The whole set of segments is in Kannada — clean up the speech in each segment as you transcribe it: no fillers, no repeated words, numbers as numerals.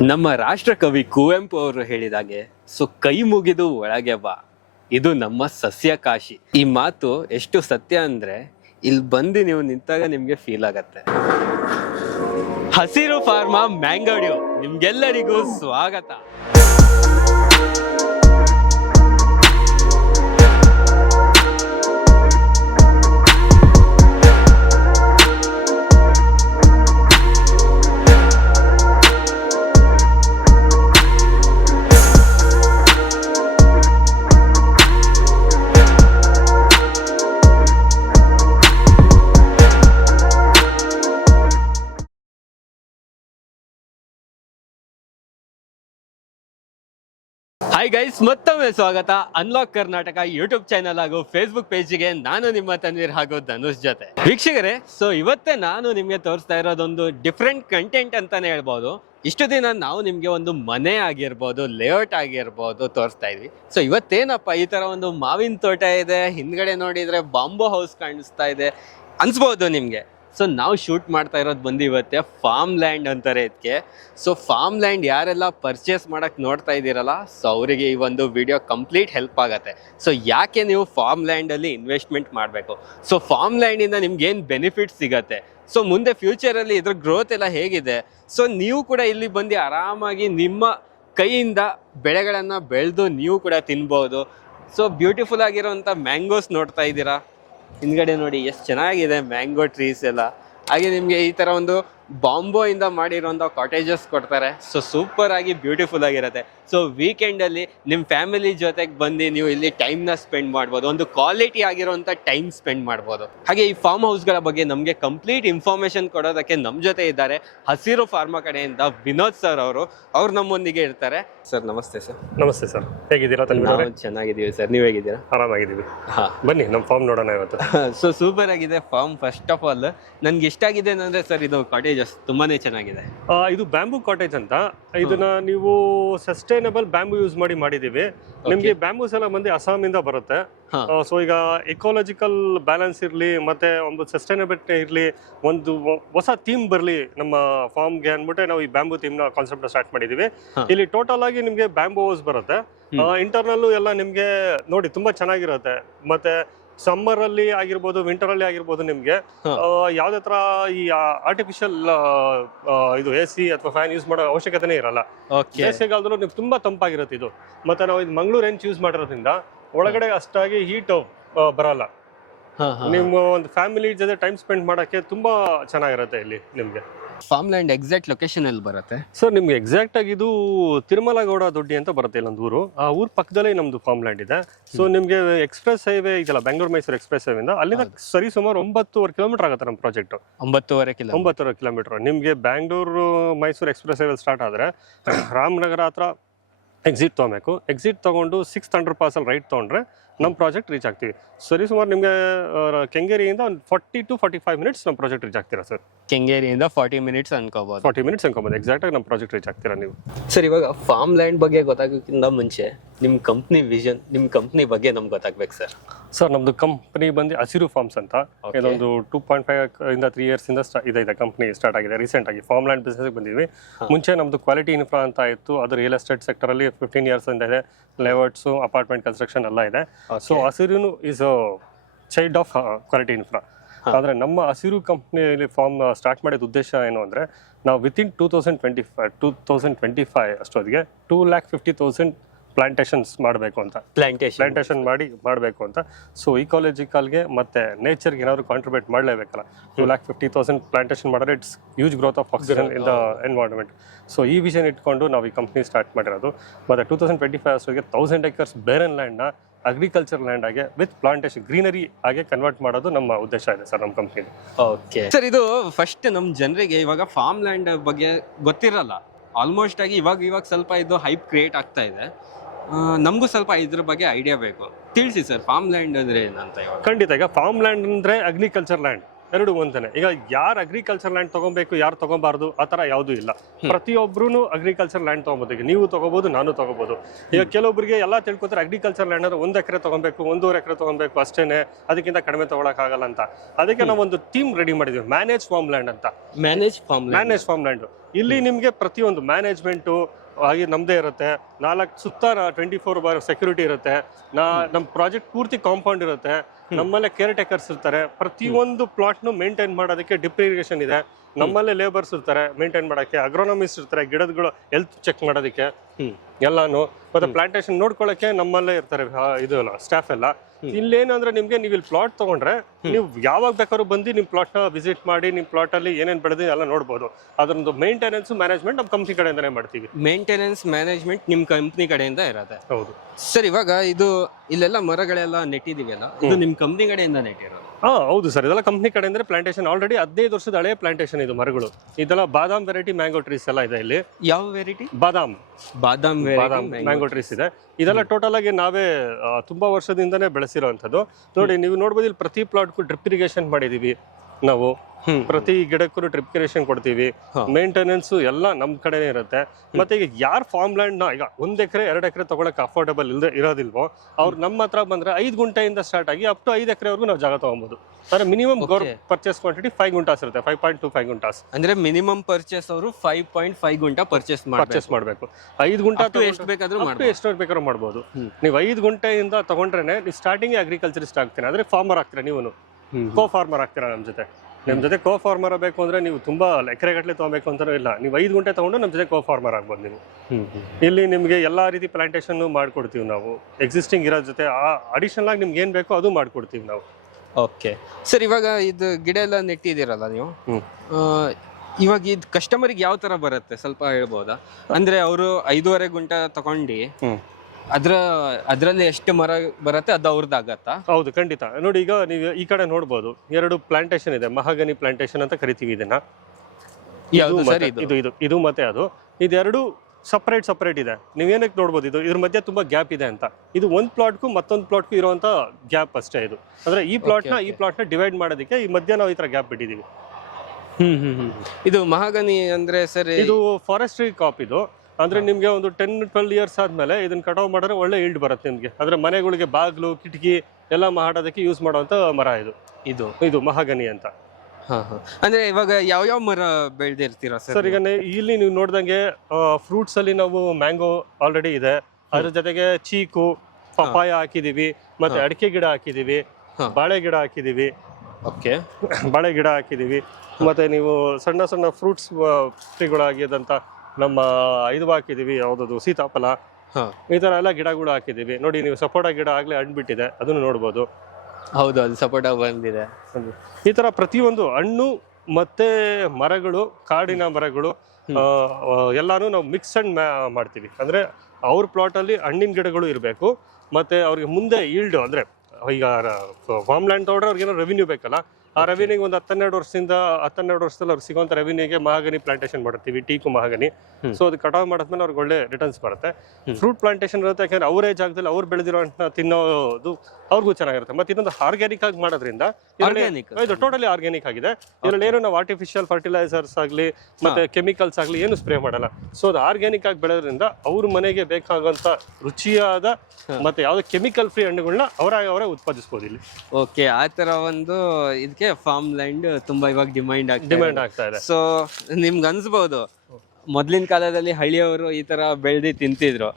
ನಮ್ಮ ರಾಷ್ಟ್ರಕವಿ ಕುವೆಂಪು ಅವರು ಹೇಳಿದಾಗೆ ಕೈ ಮುಗಿದು ಒಳಗೆ ಬಾ, ಇದು ನಮ್ಮ ಸಸ್ಯ ಕಾಶಿ. ಈ ಮಾತು ಎಷ್ಟು ಸತ್ಯ ಅಂದ್ರೆ ಇಲ್ಲಿ ಬಂದು ನೀವು ನಿಂತಾಗ ನಿಮ್ಗೆ ಫೀಲ್ ಆಗತ್ತೆ. ಹಸಿರು ಫಾರ್ಮಾ ಮ್ಯಾಂಗೋಡಿಯೋ ನಿಮ್ಗೆಲ್ಲರಿಗೂ ಸ್ವಾಗತ. ಹಾಯ್ ಗೈಸ್, ಮತ್ತೊಮ್ಮೆ ಸ್ವಾಗತ ಅನ್ಲಾಕ್ ಕರ್ನಾಟಕ ಯೂಟ್ಯೂಬ್ ಚಾನಲ್ ಹಾಗೂ ಫೇಸ್ಬುಕ್ ಪೇಜ್ಗೆ. ನಾನು ನಿಮ್ಮ ತನ್ವೀರ್ ಹಾಗೂ ಧನುಷ್ ಜೊತೆ. ವೀಕ್ಷಕರೇ, ಇವತ್ತೇ ನಾನು ನಿಮಗೆ ತೋರಿಸ್ತಾ ಇರೋದೊಂದು ಡಿಫ್ರೆಂಟ್ ಕಂಟೆಂಟ್ ಅಂತಾನೆ ಹೇಳ್ಬೋದು. ಇಷ್ಟು ದಿನ ನಾವು ನಿಮಗೆ ಒಂದು ಮನೆ ಆಗಿರ್ಬೋದು, ಲೇಔಟ್ ಆಗಿರ್ಬೋದು ತೋರಿಸ್ತಾ ಇದ್ವಿ. ಇವತ್ತೇನಪ್ಪ, ಈ ತರ ಒಂದು ಮಾವಿನ ತೋಟ ಇದೆ, ಹಿಂದ್ಗಡೆ ನೋಡಿದ್ರೆ ಬಾಂಬೋ ಹೌಸ್ ಕಾಣಿಸ್ತಾ ಇದೆ ಅನ್ಸ್ಬೋದು ನಿಮ್ಗೆ. ನಾವು ಶೂಟ್ ಮಾಡ್ತಾ ಇರೋದು ಬಂದು ಇವತ್ತೇ ಫಾರ್ಮ್ ಲ್ಯಾಂಡ್ ಅಂತಾರೆ ಇದಕ್ಕೆ. ಫಾರ್ಮ್ ಲ್ಯಾಂಡ್ ಯಾರೆಲ್ಲ ಪರ್ಚೇಸ್ ಮಾಡಕ್ ನೋಡ್ತಾ ಇದ್ದೀರಲ್ಲ, ಅವರಿಗೆ ಈ ಒಂದು ವಿಡಿಯೋ ಕಂಪ್ಲೀಟ್ ಹೆಲ್ಪ್ ಆಗುತ್ತೆ. ಯಾಕೆ ನೀವು ಫಾರ್ಮ್ ಲ್ಯಾಂಡಲ್ಲಿ ಇನ್ವೆಸ್ಟ್ಮೆಂಟ್ ಮಾಡಬೇಕು, ಫಾರ್ಮ್ ಲ್ಯಾಂಡಿಂದ ನಿಮ್ಗೆ ಏನು ಬೆನಿಫಿಟ್ಸ್ ಸಿಗತ್ತೆ, ಮುಂದೆ ಫ್ಯೂಚರಲ್ಲಿ ಇದ್ರ ಗ್ರೋತ್ ಎಲ್ಲ ಹೇಗಿದೆ, ನೀವು ಕೂಡ ಇಲ್ಲಿ ಬಂದು ಆರಾಮಾಗಿ ನಿಮ್ಮ ಕೈಯಿಂದ ಬೆಳೆಗಳನ್ನು ಬೆಳೆದು ನೀವು ಕೂಡ ತಿನ್ಬೋದು. ಬ್ಯೂಟಿಫುಲ್ ಆಗಿರೋಂಥ ಮ್ಯಾಂಗೋಸ್ ನೋಡ್ತಾ ಇದ್ದೀರಾ, ಹಿಂದ್ಗಡೆ ನೋಡಿ ಎಷ್ಟು ಚೆನ್ನಾಗಿದೆ ಮ್ಯಾಂಗೋ ಟ್ರೀಸ್ ಎಲ್ಲ. ಹಾಗೆ ನಿಮಗೆ ಈ ತರ ಒಂದು ಬಾಂಬೋ ಇಂದ ಮಾಡಿರೋಂಥ ಕಾಟೇಜಸ್ ಕೊಡ್ತಾರೆ. ಸೂಪರ್ ಆಗಿ ಬ್ಯೂಟಿಫುಲ್ ಆಗಿರುತ್ತೆ. ವೀಕೆಂಡ್ ಅಲ್ಲಿ ನಿಮ್ಮ ಫ್ಯಾಮಿಲಿ ಜೊತೆಗೆ ಬಂದು ನೀವು ಇಲ್ಲಿ ಟೈಮ್ ನ ಸ್ಪೆಂಡ್ ಮಾಡ್ಬೋದು, ಒಂದು ಕ್ವಾಲಿಟಿ ಆಗಿರೋಂಥ ಟೈಮ್ ಸ್ಪೆಂಡ್ ಮಾಡ್ಬೋದು. ಹಾಗೆ ಈ ಫಾರ್ಮ್ ಹೌಸ್ಗಳ ಬಗ್ಗೆ ನಮಗೆ ಕಂಪ್ಲೀಟ್ ಇನ್ಫಾರ್ಮೇಶನ್ ಕೊಡೋದಕ್ಕೆ ನಮ್ಮ ಜೊತೆ ಇದ್ದಾರೆ ಹಸಿರು ಫಾರ್ಮಾ ಕಡೆಯಿಂದ ವಿನೋದ್ ಸರ್ ಅವರು ನಮ್ಮೊಂದಿಗೆ ಇರ್ತಾರೆ. ಸರ್ ನಮಸ್ತೆ. ಸರ್ ನಮಸ್ತೆ ಸರ್, ಹೇಗಿದ್ದೀರಾ? ನಾವು ಚೆನ್ನಾಗಿದ್ದೀವಿ ಸರ್, ನೀವು ಹೇಗಿದ್ದೀರಾ? ಆರಾಮಾಗಿದ್ದೀವಿ. ಬನ್ನಿ ನಮ್ಮ ಫಾರ್ಮ್ ನೋಡೋಣ ಇವತ್ತು. ಸೂಪರ್ ಆಗಿದೆ ಫಾರ್ಮ್. ಫಸ್ಟ್ ಆಫ್ ಆಲ್ ನನ್ಗೆ ಇಷ್ಟ ಆಗಿದೆ ಅಂದ್ರೆ ಸರ್, ಇದು ಕಾಟೇಜಸ್ ತುಂಬಾನೇ ಚೆನ್ನಾಗಿದೆ. ಇದು ಬ್ಯಾಂಬೂ ಕಾಟೇಜ್ ಅಂತ. ಇದನ್ನ ನೀವು ಸಸ್ಟೈನಬಲ್ ಬ್ಯಾಂಬೂ ಯೂಸ್ ಮಾಡಿದೀವಿ. ನಿಮ್ಗೆ ಬ್ಯಾಂಬೂಸ್ ಎಲ್ಲ ಬಂದು ಅಸ್ಸಾಮಿಂದ ಬರುತ್ತೆ. ಈಗ ಎಕಾಲಜಿಕಲ್ ಬ್ಯಾಲೆನ್ಸ್ ಇರ್ಲಿ, ಮತ್ತೆ ಒಂದು ಸಸ್ಟೈನಬಿಲಿಟಿ ಇರ್ಲಿ, ಒಂದು ಹೊಸ ಥೀಮ್ ಬರ್ಲಿ ನಮ್ಮ ಫಾರ್ಮ್ಗೆ ಅಂದ್ಬಿಟ್ಟೆ ನಾವು ಈ ಬ್ಯಾಂಬೂ ಥೀಮ್ ನ ಕಾನ್ಸೆಪ್ಟ್ ಸ್ಟಾರ್ಟ್ ಮಾಡಿದೀವಿ. ಇಲ್ಲಿ ಟೋಟಲ್ ಆಗಿ ನಿಮ್ಗೆ ಬ್ಯಾಂಬೂ ಹೌಸ್ ಬರುತ್ತೆ. ಇಂಟರ್ನಲ್ಲೂ ಎಲ್ಲ ನಿಮ್ಗೆ ನೋಡಿ ತುಂಬಾ ಚೆನ್ನಾಗಿರುತ್ತೆ. ಮತ್ತೆ ಸಮ್ಮರ್ ಅಲ್ಲಿ ಆಗಿರ್ಬೋದು, ವಿಂಟರ್ ಅಲ್ಲಿ ಆಗಿರ್ಬೋದು, ನಿಮ್ಗೆ ಯಾವ್ದೇ ತರ ಈ ಆರ್ಟಿಫಿಷಿಯಲ್ ಇದು AC ಅಥವಾ ಫ್ಯಾನ್ ಯೂಸ್ ಮಾಡೋ ಅವಶ್ಯಕತೆನೇ ಇರಲ್ಲ. ಬೇಸಿಗೆಗಾಲದಲ್ಲೂ ನಿಮ್ಗೆ ತುಂಬಾ ತಂಪಾಗಿರುತ್ತೆ ಇದು. ಮತ್ತೆ ನಾವು ಇದು ಮಂಗಳೂರು ಹೆಂಚ್ ಯೂಸ್ ಮಾಡಿರೋದ್ರಿಂದ ಒಳಗಡೆ ಅಷ್ಟಾಗಿ ಹೀಟ್ ಬರಲ್ಲ. ನಿಮ್ಮ ಒಂದು ಫ್ಯಾಮಿಲಿ ಜೊತೆ ಟೈಮ್ ಸ್ಪೆಂಡ್ ಮಾಡಕ್ಕೆ ತುಂಬಾ ಚೆನ್ನಾಗಿರುತ್ತೆ ಇಲ್ಲಿ ನಿಮ್ಗೆ. ಫಾರ್ಮ್ ಲ್ಯಾಂಡ್ ಎಕ್ಸಾಕ್ಟ್ ಲೊಕೇಶನ್ ಎಲ್ಲಿ ಬರುತ್ತೆ ಸರ್? ನಿಮ್ಗೆ ಎಕ್ಸಾಕ್ಟ್ ಆಗಿ ಇದು ತಿರುಮಲಗೌಡ ದೊಡ್ಡಿ ಅಂತ ಬರುತ್ತೆ ಇಲ್ಲೊಂದು ಊರು. ಆ ಊರ್ ಪಕ್ಕದಲ್ಲೇ ನಮ್ದು ಫಾರ್ಮ್ ಲ್ಯಾಂಡ್ ಇದೆ. ನಿಮ್ಗೆ ಎಕ್ಸ್ಪ್ರೆಸ್ ಹೈವೇ ಇದೆಲ್ಲ, ಬೆಂಗಳೂರು ಮೈಸೂರು ಎಕ್ಸ್ಪ್ರೆಸ್ ಹೈವೇ ಇಂದ ಅಲ್ಲಿಂದ ಸರಿ ಸುಮಾರು 9.5 ಕಿಲೋಮೀಟರ್ ಆಗುತ್ತೆ ನಮ್ಮ ಪ್ರಾಜೆಕ್ಟ್. 9.5 ಕಿಲೋಮೀಟರ್. ನಿಮ್ಗೆ Bengaluru Mysuru express highway start ಆದ್ರೆ ರಾಮನಗರ ಹತ್ರ ಎಕ್ಸಿಟ್ ತಗೋಬೇಕು. ಎಕ್ಸಿಟ್ ತಗೊಂಡು 6th ಅಂಡರ್ ಪಾಸ್ ಅಲ್ಲಿ ರೈಟ್ ತಗೊಂಡ್ರೆ ನಮ್ಮ ಪ್ರಾಜೆಕ್ಟ್ ರೀಚ್ ಆಗ್ತೀವಿ. ಸರಿ ಸುಮಾರು ನಿಮ್ಗೆ ಕೆಂಗೇರಿಯಿಂದ ಒಂದು 40 to 45 ಮಿನಿಟ್ಸ್ ನಮ್ಮ ಪ್ರಾಜೆಕ್ಟ್ ರೀಚ್ ಆಗ್ತೀರಾ ಸರ್. ಕೆಂಗೇರಿಯಿಂದ 40 ಮಿನಿಟ್ಸ್ ಅನ್ಕೋಬಹುದು. 40 ಮಿನಿಟ್ಸ್ ಅನ್ಕೋಬಹುದು ಎಕ್ಸಾಕ್ಟ್ ಆಗಿ ನಮ್ಮ ಪ್ರಾಜೆಕ್ಟ್ ರೀಚ್ ಆಗ್ತೀರಾ ನೀವು. ಸರ್, ಇವಾಗ ಫಾರ್ಮ್ ಲ್ಯಾಂಡ್ ಬಗ್ಗೆ ಗೊತ್ತಾಗೋಕ್ಕಿಂತ ಮುಂಚೆ ನಿಮ್ಮ ಕಂಪ್ನಿ ವಿಷನ್, ನಿಮ್ಮ ಕಂಪ್ನಿ ಬಗ್ಗೆ ನಮ್ಗೆ ಗೊತ್ತಾಗ್ಬೇಕು ಸರ್. ಸರ್, ನಮ್ದು ಕಂಪ್ನಿ ಬಂದು ಹಸಿರು ಫಾರ್ಮ್ಸ್ ಅಂತ. ಇದೊಂದು 2.5 ಇಂದ 3 ಇಯರ್ಸ್ ಇಂದ ಇದೆ ಕಂಪ್ನಿ ಸ್ಟಾರ್ಟ್ ಆಗಿದೆ. ರೀಸೆಂಟ್ ಆಗಿ ಫಾರ್ಮ್ ಲ್ಯಾಂಡ್ ಬಿಸ್ನೆಸ್ ಬಂದಿದ್ವಿ. ಮುಂಚೆ ನಮ್ದು ಕ್ವಾಲಿಟಿ ಇನ್ಫ್ರಾ ಅಂತ ಇತ್ತು. ಅದು ರಿಯಲ್ ಎಸ್ಟೇಟ್ ಸೆಕ್ಟರ್ ಅಲ್ಲಿ 15 ಇಯರ್ಸ್ ಇಂದ ಇದೆ. ಲೇಔಟ್ಸ್, ಅಪಾರ್ಟ್ಮೆಂಟ್ ಕನ್ಸ್ಟ್ರಕ್ಷನ್ ಎಲ್ಲ ಇದೆ. ಹಸಿರು is child of quality infra. ಆದ್ರೆ ನಮ್ಮ ಹಸಿರು ಕಂಪ್ನಿಯಲ್ಲಿ ಫಾರ್ಮ್ ಸ್ಟಾರ್ಟ್ ಮಾಡಿದ ಉದ್ದೇಶ ಏನು ಅಂದ್ರೆ, ನಾವು ವಿತಿನ್ 2025 ಅಷ್ಟೊತ್ತಿಗೆ 2,50,000 ಪ್ಲಾಂಟೇಶನ್ಸ್ ಮಾಡಬೇಕು ಅಂತ, ಪ್ಲಾಂಟೇಶನ್ ಮಾಡಬೇಕು ಅಂತ. ಇಕಾಲಜಿಕಲ್ಗೆ ಮತ್ತೆ ನೇಚರ್ಗೆ ಏನಾದ್ರು ಕಾಂಟ್ರಿಬ್ಯೂಟ್ ಮಾಡಲೇಬೇಕಲ್ಲ. 2,50,000 ಪ್ಲಾಂಟೇಶನ್ ಮಾಡಿದ್ರೆ it's huge growth of oxygen in the environment. ಈ ವಿಷನ್ ಇಟ್ಕೊಂಡು ನಾವು ಈ ಕಂಪ್ನಿ ಸ್ಟಾರ್ಟ್ ಮಾಡಿರೋದು. ಮತ್ತೆ 2025 ಅಷ್ಟೊತ್ತಿಗೆ 1000 acres ಬೇರನ್ ಲ್ಯಾಂಡ್ ನ ಅಗ್ರಿಕಲ್ಚರ್ ಲ್ಯಾಂಡ್ ಆಗಿ ವಿತ್ ಪ್ಲಾಂಟೇಶನ್ ಗ್ರೀನರಿ ಆಗಿ ಕನ್ವರ್ಟ್ ಮಾಡೋದು ನಮ್ಮ ಉದ್ದೇಶ ಇದೆ ಸರ್ ನಮ್ಮ ಕಂಪ್ನಿ. ಓಕೆ ಸರ್, ಇದು ಫಸ್ಟ್ ನಮ್ಮ ಜನರಿಗೆ ಇವಾಗ ಫಾರ್ಮ್ ಲ್ಯಾಂಡ್ ಬಗ್ಗೆ ಗೊತ್ತಿರಲ್ಲ. ಆಲ್ಮೋಸ್ಟ್ ಆಗಿ ಇವಾಗ ಸ್ವಲ್ಪ ಇದು ಹೈಪ್ ಕ್ರಿಯೇಟ್ ಆಗ್ತಾ ಇದೆ. ನಮಗೂ ಸ್ವಲ್ಪ ಇದ್ರ ಬಗ್ಗೆ ಐಡಿಯಾ ಬೇಕು, ತಿಳಿಸಿ ಸರ್. ಫಾರ್ಮ್ ಲ್ಯಾಂಡ್ ಅಂದ್ರೆ ಏನಂತ? ಖಂಡಿತ. ಈಗ ಫಾರ್ಮ್ ಲ್ಯಾಂಡ್ ಅಂದ್ರೆ ಅಗ್ರಿಕಲ್ಚರ್ ಲ್ಯಾಂಡ್ ಎರಡು ಒಂದೇನೆ. ಈಗ ಯಾರು ಅಗ್ರಿಕಲ್ಚರ್ ಲ್ಯಾಂಡ್ ತಗೊಬೇಕು, ಯಾರು ತಗೋಬಾರ್ದು ಆ ತರ ಯಾವ್ದು ಇಲ್ಲ. ಪ್ರತಿಯೊಬ್ರು ಅಗ್ರಿಕಲ್ಚರ್ ಲ್ಯಾಂಡ್ ತಗೋಬಹುದು. ಈಗ ನೀವು ತಗೋಬಹುದು, ನಾನು ತಗೋಬಹುದು. ಈಗ ಕೆಲವೊಬ್ಬರಿಗೆ ಎಲ್ಲ ತಿಳ್ಕೊತಾರೆ ಅಗ್ರಿಕಲ್ಚರ್ ಲ್ಯಾಂಡ್ ಅಂದ್ರೆ 1 ಎಕರೆ ತಗೊಬೇಕು, 1.5 ಎಕರೆ ತಗೊಬೇಕು ಅಷ್ಟೇನೆ, ಅದಕ್ಕಿಂತ ಕಡಿಮೆ ತಗೊಳಕ್ ಆಗಲ್ಲ ಅಂತ. ಅದಕ್ಕೆ ನಾವು ಒಂದು ಥೀಮ್ ರೆಡಿ ಮಾಡಿದ್ವಿ, ಮ್ಯಾನೇಜ್ ಫಾರ್ಮ್ ಲ್ಯಾಂಡ್ ಅಂತ. ಮ್ಯಾನೇಜ್ ಫಾರ್ಮ್ ಲ್ಯಾಂಡ್ ಇಲ್ಲಿ ನಿಮ್ಗೆ ಪ್ರತಿಯೊಂದು ಮ್ಯಾನೇಜ್ಮೆಂಟು ಹಾಗೆ ನಮ್ದೇ ಇರುತ್ತೆ, 4 ಸುತ್ತ 24 ಸೆಕ್ಯೂರಿಟಿ ಇರುತ್ತೆ, ನಮ್ಮ ಪ್ರಾಜೆಕ್ಟ್ ಪೂರ್ತಿ ಕಾಂಪೌಂಡ್ ಇರುತ್ತೆ, ನಮ್ಮಲ್ಲೇ ಕೇರ್ ಟೇಕರ್ಸ್ ಇರ್ತಾರೆ, ಪ್ರತಿಯೊಂದು ಪ್ಲಾಟ್ನು ಮೇಂಟೈನ್ ಮಾಡೋದಕ್ಕೆ ಡ್ರಿಪ್ ಇರಿಗೇಷನ್ ಇದೆ, ನಮ್ಮಲ್ಲೇ ಲೇಬರ್ಸ್ ಇರ್ತಾರೆ ಮೇಂಟೈನ್ ಮಾಡಕ್ಕೆ, ಅಗ್ರೋನಮಿಸ್ಟ್ ಇರ್ತಾರೆ ಗಿಡಗಳು ಹೆಲ್ತ್ ಚೆಕ್ ಮಾಡೋದಕ್ಕೆ ಎಲ್ಲಾನು, ಮತ್ತೆ ಪ್ಲಾಂಟೇಶನ್ ನೋಡ್ಕೊಳ್ಳಕ್ಕೆ ನಮ್ಮಲ್ಲೇ ಇರ್ತಾರೆ ಇದು ಸ್ಟಾಫ್ ಎಲ್ಲ. ಇಲ್ಲೇನಂದ್ರೆ ನಿಮ್ಗೆ ನೀವು ಇಲ್ಲಿ ಪ್ಲಾಟ್ ತಗೊಂಡ್ರೆ ನೀವು ಯಾವಾಗ ಬೇಕಾದ್ರೂ ಬಂದು ನಿಮ್ ಪ್ಲಾಟ್ ನ ವಿಸಿಟ್ ಮಾಡಿ ನಿಮ್ ಪ್ಲಾಟ್ ಅಲ್ಲಿ ಏನೇನ್ ಬೆಳೆದಿ ಎಲ್ಲ ನೋಡ್ಬೋದು. ಅದೊಂದು ಮೇಂಟೆನೆನ್ಸ್ ಮ್ಯಾನೇಜ್ಮೆಂಟ್ ನಮ್ಮ ಕಂಪ್ನಿ ಕಡೆಯಿಂದಾನೇ ಮಾಡ್ತೀವಿ. ಮೇಂಟೆನೆನ್ಸ್ ಮ್ಯಾನೇಜ್ಮೆಂಟ್ ನಿಮ್ ಕಂಪ್ನಿ ಕಡೆಯಿಂದ ಇರುತ್ತೆ? ಹೌದು ಸರ್. ಇವಾಗ ಇದು ಇಲ್ಲೆಲ್ಲ ಮರಗಳೆಲ್ಲ ನೆಟ್ಟಿದೀವಲ್ಲ, ಇದು ನಿಮ್ ಕಂಪ್ನಿ ಕಡೆಯಿಂದ ನೆಟ್ಟಿರೋದು? ಹೌದು ಸರ್, ಇದೆಲ್ಲ ಕಂಪ್ನಿ ಕಡೆಯಿಂದ ಪ್ಲಾಂಟೇಶನ್. ಆಲ್ರೆಡಿ 15 ವರ್ಷದ ಹಳೆ ಪ್ಲಾಂಟೇಶನ್ ಇದು ಮರಗಳು. ಇದೆಲ್ಲ ಬಾದಾಮ್ ವೆರೈಟಿ ಮ್ಯಾಂಗೋ ಟ್ರೀಸ್ ಎಲ್ಲ ಇದೆ ಇಲ್ಲಿ. ಯಾವ ವೆರೈಟಿ? ಬಾದಾಮ್ ಮ್ಯಾಂಗೋ ಟ್ರೀಸ್ ಇದೆ. ಇದೆಲ್ಲ ಟೋಟಲ್ ಆಗಿ ನಾವೇ ತುಂಬಾ ವರ್ಷದಿಂದನೇ ಬೆಳೆಸಿರೋಂಥದ್ದು. ನೋಡಿ, ನೀವು ನೋಡ್ಬೋದು ಇಲ್ಲಿ ಪ್ರತಿ ಪ್ಲಾಟ್ಗೂ ಡ್ರಿಪ್ ಇರಿಗೇಷನ್ ಮಾಡಿದೀವಿ ನಾವು, ಪ್ರತಿ ಗಿಡಕ್ಕೂ ಡ್ರಿಪ್ ಇರಿಗೇಷನ್ ಕೊಡ್ತೀವಿ. ಮೇಂಟೆನೆನ್ಸ್ ಎಲ್ಲ ನಮ್ ಕಡೆನೇ ಇರುತ್ತೆ. ಮತ್ತೆ ಈಗ ಯಾರು ಫಾರ್ಮ್ ಲ್ಯಾಂಡ್ ನ ಈಗ 1 ಎಕರೆ 2 ಎಕರೆ ತಗೊಳಕ್ ಅಫೋರ್ಡಬಲ್ ಇರೋದಿಲ್ವೋ ಅವ್ರು ನಮ್ಮ ಹತ್ರ ಬಂದ್ರೆ 5 ಗುಂಟೆಯಿಂದ ಸ್ಟಾರ್ಟ್ ಆಗಿ ಅಪ್ ಟು 5 ಎಕರೆವರೆಗೂ ನಾವು ಜಾಗ ತಗೊಬಹುದು. ಅಂದ್ರೆ ಮಿನಿಮಮ್ ಪರ್ಚೇಸ್ ಕ್ವಾಂಟಿಟಿ 5 ಗುಂಟಾಸ್ ಇರುತ್ತೆ, 5.25 ಗುಂಟಾಸ್. ಅಂದ್ರೆ ಮಿನಿಮಮ್ ಪರ್ಚೇಸ್ ಅವರು 5.5 ಗುಂಟಾ ಪರ್ಚೇಸ್ ಮಾಡಬೇಕು. 5 ಗುಂಟಾ ಎಷ್ಟು ಬೇಕಾದ್ರೂ ಮಾಡ್ಬೋದು. ನೀವು 5 ಗುಂಟೆಯಿಂದ ತಗೊಂಡ್ರೇನೆ ನೀವು ಸ್ಟಾರ್ಟಿಂಗ್ ಅಗ್ರಿಕಲ್ಚರಿಸ್ಟ್ ಆಗ್ತೀರಾ, ಅಂದ್ರೆ ಫಾರ್ಮರ್ ಆಗ್ತೀರಾ. ನೀವು ಕೋ ಫಾರ್ಮರ್ ಆಗ್ತೀರಾ ನಮ್ ಜೊತೆ ಕೋ ಫಾರ್ಮರ್ ಬೇಕು ಅಂದ್ರೆ ನೀವು ತುಂಬಾ ಎಕರೆಗಟ್ಟಲೆ ತಗೋಬೇಕು ಅಂತಾನೂ ಇಲ್ಲ. ನೀವು 5 ಗುಂಟೆ ತಗೊಂಡು ನಮ್ಮ ಜೊತೆ ಕೋ ಫಾರ್ಮರ್ ಆಗ್ಬೋದು ನೀವು. ಇಲ್ಲಿ ನಿಮ್ಗೆ ಎಲ್ಲಾ ರೀತಿ ಪ್ಲಾಂಟೇಶನ್ ಮಾಡ್ಕೊಡ್ತೀವಿ ನಾವು. ಎಕ್ಸಿಸ್ಟಿಂಗ್ ಇರೋ ಜೊತೆ ಅಡಿಷನಲ್ ಆಗಿ ನಿಮ್ಗೆ ಏನ್ ಬೇಕೋ ಅದು ಮಾಡ್ಕೊಡ್ತೀವಿ ನಾವು. Okay sir. ಇವಾಗ ಇದು ಗಿಡ ಎಲ್ಲ ನೆಟ್ಟಿದ್ದೀರಲ್ಲ ನೀವು, ಇವಾಗ ಇದು ಕಸ್ಟಮರ್ಗೆ ಯಾವ ತರ ಬರುತ್ತೆ ಸ್ವಲ್ಪ ಹೇಳ್ಬೋದಾ? ಅಂದ್ರೆ ಅವರು 5.5 ಗುಂಟೆ ತಗೊಂಡು ಅದ್ರಲ್ಲಿ ಎಷ್ಟು ಮರ ಬರುತ್ತೆ ಅದು ಅವ್ರದ್ದಾಗತ್ತಾ? ಹೌದು, ಖಂಡಿತ. ನೋಡಿ, ಈಗ ನೀವು ಈ ಕಡೆ ನೋಡ್ಬೋದು 2 ಪ್ಲಾಂಟೇಶನ್ ಇದೆ. ಮಹಾಗನಿ ಪ್ಲಾಂಟೇಶನ್ ಅಂತ ಕರಿತೀವಿ ಇದನ್ನ. ಇದು ಮತ್ತೆ ಅದು ಇದೆರಡು ಸಪರೇಟ್ ಇದೆ. ನೀವೇನಕ್ಕೆ ನೋಡ್ಬೋದು, ಇದ್ರ ಮಧ್ಯೆ ತುಂಬಾ ಗ್ಯಾಪ್ ಇದೆ ಅಂತ. ಇದು ಒಂದ್ ಪ್ಲಾಟ್ಗೂ ಮತ್ತೊಂದು ಪ್ಲಾಟ್ಗೂ ಇರುವಂತ ಗ್ಯಾಪ್ ಅಷ್ಟೇ ಇದು. ಅಂದ್ರೆ ಈ ಪ್ಲಾಟ್ ನ ಡಿವೈಡ್ ಮಾಡೋದಕ್ಕೆ ಈ ಮಧ್ಯ ನಾವು ಈ ತರ ಗ್ಯಾಪ್ ಬಿಟ್ಟಿದೀವಿ. ಇದು ಮಹಾಗನಿ ಅಂದ್ರೆ ಸರ್ ಇದು ಫಾರೆಸ್ಟ್ರಿ ಕಾಪ್. ಇದು ಅಂದ್ರೆ ನಿಮ್ಗೆ ಒಂದು 10-12 ಇಯರ್ಸ್ ಆದ್ಮೇಲೆ ಇದನ್ನ ಕಟಾವ್ ಮಾಡಿದ್ರೆ ಒಳ್ಳೆ ಈಲ್ಡ್ ಬರುತ್ತೆ ನಿಮ್ಗೆ. ಅಂದ್ರೆ ಮನೆಗಳಿಗೆ ಬಾಗ್ಲು ಕಿಟಕಿ ಎಲ್ಲ ಮಾಡೋದಕ್ಕೆ ಯೂಸ್ ಮಾಡುವಂತ ಮರ ಇದು ಮಹಾಗನಿ ಅಂತ. ಅಂದ್ರೆ ಇವಾಗ ಯಾವ ಮರ ಬೆಳೆದಿರ್ತೀರಾ ಸರ್? ಈಗ ಇಲ್ಲಿ ನೀವು ನೋಡ್ದಂಗೆ ಫ್ರೂಟ್ಸ್ ಅಲ್ಲಿ ನಾವು ಮ್ಯಾಂಗೋ ಆಲ್ರೆಡಿ ಇದೆ, ಅದ್ರ ಜೊತೆಗೆ ಚೀಕು, ಪಪ್ಪಾಯ ಹಾಕಿದೀವಿ, ಮತ್ತೆ ಅಡಿಕೆ ಗಿಡ ಹಾಕಿದೀವಿ, ಬಾಳೆ ಗಿಡ ಹಾಕಿದೀವಿ. ಬಾಳೆ ಗಿಡ ಹಾಕಿದೀವಿ. ಮತ್ತೆ ನೀವು ಸಣ್ಣ ಫ್ರೂಟ್ಸ್ ಟ್ರೀಗಳಾಗಿದ್ದಂತ ನಮ್ಮ ಇದು ಹಾಕಿದೀವಿ, ಯಾವ್ದು ಸೀತಾಫಲ, ಈ ತರ ಎಲ್ಲ ಗಿಡಗಳು ಹಾಕಿದೀವಿ. ನೋಡಿ, ನೀವು ಸಪೋಟ ಗಿಡ ಆಗ್ಲೇ ಹಣ್ಣು ಬಿಟ್ಟಿದೆ, ಅದನ್ನು ನೋಡ್ಬೋದು. ಹೌದು, ಅದು ಸಪೋಟ ಬಂದಿದೆ. ಈ ತರ ಪ್ರತಿಯೊಂದು ಹಣ್ಣು ಮತ್ತೆ ಮರಗಳು, ಕಾಡಿನ ಮರಗಳು ಎಲ್ಲಾನು ನಾವು ಮಿಕ್ಸ್ ಅಂಡ್ ಮಾಡ್ತೀವಿ. ಅಂದ್ರೆ ಅವ್ರ ಪ್ಲಾಟ್ ಅಲ್ಲಿ ಹಣ್ಣಿನ ಗಿಡಗಳು ಇರಬೇಕು, ಮತ್ತೆ ಅವ್ರಿಗೆ ಮುಂದೆ ಈಲ್ಡ್. ಅಂದ್ರೆ ಈಗ ಫಾರ್ಮ್ ಲ್ಯಾಂಡ್ ತಗೊಂಡ್ರೆ ಅವ್ರಿಗೆ ಏನೋ ರೆವಿನ್ಯೂ ಬೇಕಲ್ಲ, ಆ ರೆವಿನ್ಯೂಗೆ ಒಂದು 12 ವರ್ಷದಲ್ಲಿ ಅವ್ರಿಗೆ ಸಿಗುವಂತ ರೆವಿನ್ಯೂಗೆ ಮಹಾಗನಿ ಪ್ಲಾಂಟೇಶನ್ ಮಾಡ್ತೀವಿ, ಟೀಕು ಮಹಾಗನಿ. ಸೊ ಅದು ಕಟಾವ್ ಮಾಡಿದ್ಮೇಲೆ ಅವ್ರಿಗೆ ಒಳ್ಳೆ ರಿಟರ್ನ್ಸ್ ಬರುತ್ತೆ. ಫ್ರೂಟ್ ಪ್ಲಾಂಟೇಶನ್ ಇರುತ್ತೆ, ಯಾಕಂದ್ರೆ ಅವರೇ ಜಾಗದಲ್ಲಿ ಅವ್ರು ಬೆಳೆದಿರೋ ತಿನ್ನೋದು ಅವ್ರಿಗೂ ಚೆನ್ನಾಗಿರುತ್ತೆ. ಮತ್ತೆ ಇನ್ನೊಂದು ಆರ್ಗ್ಯಾನಿಕ್ ಆಗಿ ಮಾಡೋದ್ರಿಂದ ಇದು ಟೋಟಲಿ ಆರ್ಗ್ಯಾನಿಕ್ ಆಗಿದೆ. ಇದರಲ್ಲಿ ಏನು ನಾವು ಆರ್ಟಿಫಿಷಿಯಲ್ ಫರ್ಟಿಲೈಸರ್ಸ್ ಆಗ್ಲಿ ಮತ್ತೆ ಕೆಮಿಕಲ್ಸ್ ಆಗ್ಲಿ ಏನು ಸ್ಪ್ರೇ ಮಾಡಲ್ಲ. ಸೊ ಅದು ಆರ್ಗ್ಯಾನಿಕ್ ಆಗಿ ಬೆಳೆದ್ರಿಂದ ಅವ್ರ ಮನೆಗೆ ಬೇಕಾಗುವಂತ ರುಚಿಯಾದ ಮತ್ತೆ ಯಾವ್ದು ಕೆಮಿಕಲ್ ಫ್ರೀ ಹಣ್ಣುಗಳನ್ನ ಅವರೇ ಉತ್ಪಾದಿಸಬಹುದು ಇಲ್ಲಿ. ಓಕೆ, ಆ ತರ ಒಂದು ಇದಕ್ಕೆ ಫಾರ್ಮ್ ಲ್ಯಾಂಡ್ ತುಂಬಾ ಇವಾಗ ಡಿಮ್ಯಾಂಡ್ ಆಗ್ತಾ ಇದೆ. ಸೊ ನಿಮ್ಗೆ ಅನ್ಸ್ಬಹುದು ಮೊದ್ಲಿನ ಕಾಲದಲ್ಲಿ ಹಳ್ಳಿಯವರು ಈ ತರ ಬೆಳೆದಿ ತಿಂತಿದ್ರು.